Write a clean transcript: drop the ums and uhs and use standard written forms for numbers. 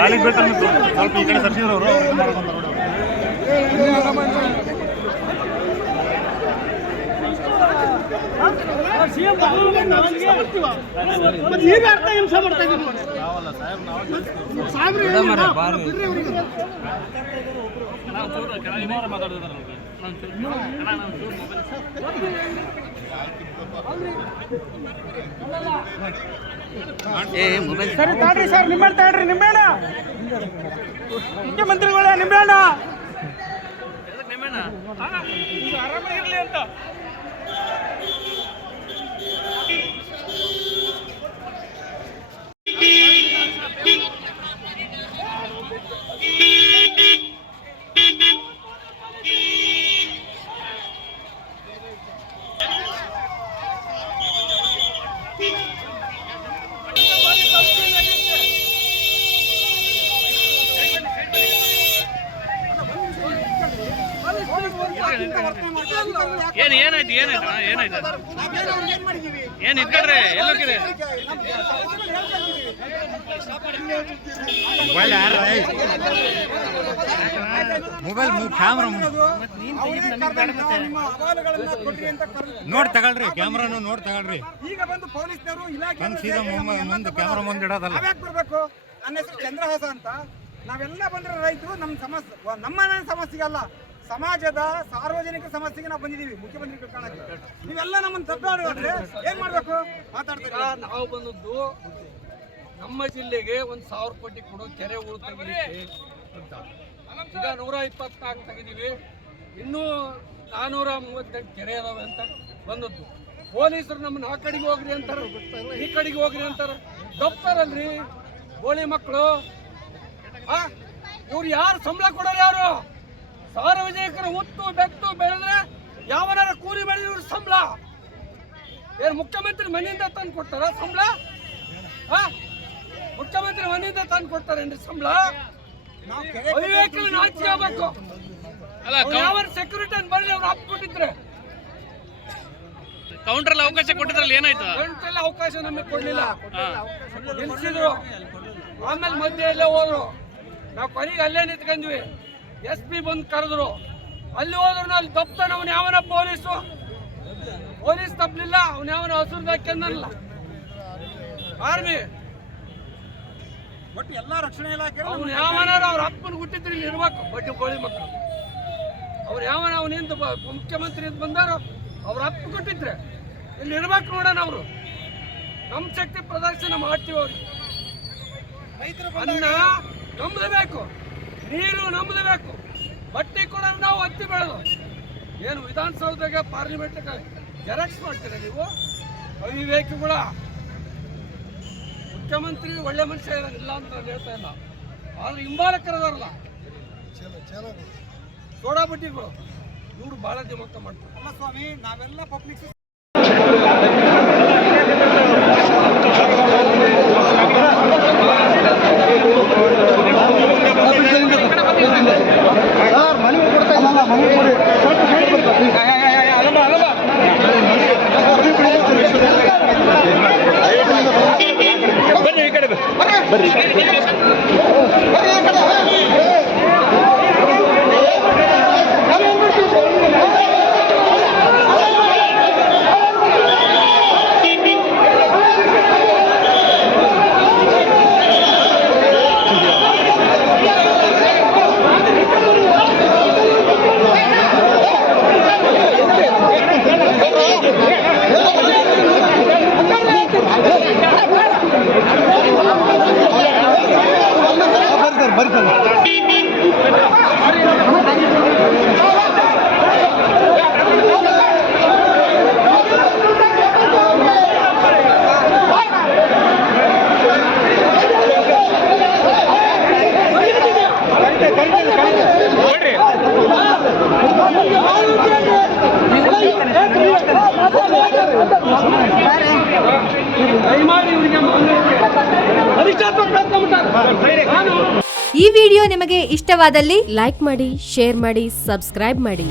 ಕಾಲಿಗೆ ಬೇಕಾದ್ರೆ ಸ್ವಲ್ಪ ಈ ಕಡೆ ಸರ್ಸಿದ್ರು ಅವರು ಸರಿ ತಾಡ್ರಿ ಸರ್, ನಿಂಬೆಹಣ್ಣು ತಾಡ್ರಿ, ನಿಂಬೆಹಣ್ಣು ಮುಖ್ಯಮಂತ್ರಿಗಳ ನಿಂಬೆಹಣ್ಣು ಆರಾಮಾಗಿರ್ಲಿ ಅಂತ. ಏನಾಯ್ತು ಏನು ಇಟ್ಕೊಳ್ರಿ ಎಲ್ಲೋಗಿದೆ ಮೊಬೈಲ್ ಕ್ಯಾಮ್ರಾ ನೋಡಿ ತಗೊಳ್ರಿ, ಕ್ಯಾಮ್ರಾನು ನೋಡಿ ತಗೊಳ್ರಿ. ಈಗ ಬಂದು ಪೊಲೀಸ್ನವರು ಇಲಾಖೆ ಸೀದಾ ಮುಂದೆ ಕ್ಯಾಮ್ರಾ ಮುಂದೆ ಇಡೋದಲ್ಲ. ಬರ್ಬೇಕು. ನನ್ನ ಹೆಸರು ಚಂದ್ರಹಾಸ ಅಂತ. ನಾವೆಲ್ಲ ಬಂದ್ರೆ ರೈತರು ನಮ್ಮ ಸಮಸ್ಯೆ, ನಮ್ಮ ಸಮಸ್ಯೆಗೆ ಅಲ್ಲ, ಸಮಾಜದ ಸಾರ್ವಜನಿಕ ಸಮಸ್ಯೆಗೆ ನಾವು ಬಂದಿದ್ದೀವಿ ಮುಖ್ಯಮಂತ್ರಿಗಳು ಕಾಣಕ್ಕೆ. ನೀವೆಲ್ಲ ನಮ್ಮನ್ನು ತಪ್ಪಾಡಿದ್ರೆ ಏನ್ ಮಾಡ್ಬೇಕು ಮಾತಾಡ್ತೀರಾ? ನಾವು ಬಂದದ್ದು ನಮ್ಮ ಜಿಲ್ಲೆಗೆ 1,000 ಕೋಟಿ ಕೊಡೋ ಕೆರೆ ಉಳು ತೆಗಿಲಿಕ್ಕೆ ಅಂತ. ಈಗ 124 ತೆಗಿದೀವಿ, ಇನ್ನೂ 438 ಕೆರೆ ಅದಾವೆ ಅಂತ ಬಂದದ್ದು. ಪೊಲೀಸರು ನಮ್ಮನ್ನ ಆ ಕಡೆಗೆ ಹೋಗ್ರಿ ಅಂತಾರೆ, ಈ ಕಡೆಗೆ ಹೋಗ್ರಿ ಅಂತಾರೆ. ದಪ್ತಾರಲ್ರಿ ಗೋಳಿ ಮಕ್ಕಳು. ಇವ್ರು ಯಾರು ಸಂಬಳ ಕೊಡೋರು? ಯಾರು ಸಾರ್ವಜನಿಕರ ಹುಟ್ಟು ಬೆಟ್ಟು ಬೆಳೆದ್ರೆ ಯಾವನಾರ ಕೂಲಿ ಬೆಳೆದಿವ್ರ ಸಂಬಳ ಏನು ಮುಖ್ಯಮಂತ್ರಿ ಮನೆಯಿಂದ ತಂದು ಕೊಡ್ತಾರ ಸಂಬಳ? ಮುಖ್ಯಮಂತ್ರಿ ಮನೆಯಿಂದ ತಂದು ಕೊಡ್ತಾರೇನ್ರಿ ಸಂಬಳ? ಅವಿವೇಕಿ ನಾಚಿಕೆ ಆಗ್ಬೇಕು. ಯಾವ ಸೆಕ್ಯೂರಿಟಿ ಅಂತ ಬರಲಿ ಅವ್ರು ಹಾಕ್ಬಿಟ್ಟಿದ್ರೆ ಕೌಂಟ್ರಲ್ಲಿ ಅವಕಾಶ ಕೊಟ್ಟಿದ್ರಲ್ಲಿ ಏನಾಯ್ತು? ಕೌಂಟ್ರಲ್ಲಿ ಅವಕಾಶ ನಮಗೆ ಕೊಡ್ಲಿಲ್ಲ, ನಿಲ್ಸಿದ್ರು. ಆಮೇಲೆ ಮಧ್ಯೆಯಲ್ಲೇ ಹೋದ್ರು. ನಾವು ಕೊನೆಗೆ ಅಲ್ಲೇ ನಿಂತ್ಕೊಂಡ್ವಿ. SP ಬಂದು ಕರೆದ್ರು, ಅಲ್ಲಿ ಹೋದ್ರು. ಅಲ್ಲಿ ತಪ್ತಾನ ಅವನು ಯಾವನ ಪೊಲೀಸ್ ತಪ್ಪಲಿಲ್ಲ, ಅವನು ಯಾವನ ಹಸುರ್ದ ಹಾಕ್ಯಂದಲ್ಲ ಆರ್ಮಿ. ಒಟ್ಟು ಎಲ್ಲ ರಕ್ಷಣಾ ಇಲಾಖೆ ಅವ್ನು ಯಾವನ ಅವ್ರ ಅಪ್ಪನ ಹುಟ್ಟಿದ್ರೆ ಇಲ್ಲಿ ಇರ್ಬೇಕು. ಬಡ್ಡಿ ಗೋಳಿ ಮಕ್ಕಳು ಅವ್ರು ಯಾವನ ಅವನಿಂದ ಮುಖ್ಯಮಂತ್ರಿ ಅಂತ ಬಂದಾರ, ಅವ್ರ ಅಪ್ಪ ಕೊಟ್ಟಿದ್ರೆ ಇಲ್ಲಿ ಇರ್ಬೇಕು. ನೋಡೋಣ, ಅವರು ನಮ್ಮ ಶಕ್ತಿ ಪ್ರದರ್ಶನ ಮಾಡ್ತೀವಿ. ಅವ್ರಿಗೆ ಅನ್ನ ನಮ್ದು ಬೇಕು, ನೀರು ನಮ್ದು ಬೇಕು, ಬಟ್ಟೆ ಕೂಡ ನಾವು ಹತ್ತಿ ಬೆಳೆದು. ಏನು ವಿಧಾನಸೌಧದಾಗ ಪಾರ್ಲಿಮೆಂಟ್ ಜೆರಾಕ್ಸ್ ಮಾಡ್ತೀರ ನೀವು? ಅವಿವೇಕಿಗಳ. ಮುಖ್ಯಮಂತ್ರಿ ಒಳ್ಳೆ ಮನುಷ್ಯ ಇಲ್ಲ ಅಂತ ನಾನು ಹೇಳ್ತಾ ಇಲ್ಲ, ಆದ್ರೆ ಹಿಂಬಾಲಕರದಾರಲ್ಲ ಸೋಡಾ ಬಡ್ಡಿಗಳು, ಇವ್ರು ಬಹಳ ದಿಮಾಕ ಮಾಡ್ತಾರೆ. ಅಲ್ಲ ಸ್ವಾಮಿ, ನಾವೆಲ್ಲ ಪಬ್ಲಿಕ್ ಈ ವಿಡಿಯೋ ನಿಮಗೆ ಇಷ್ಟವಾದಲ್ಲಿ ಲೈಕ್ ಮಾಡಿ, ಶೇರ್ ಮಾಡಿ, ಸಬ್ಸ್ಕ್ರೈಬ್ ಮಾಡಿ.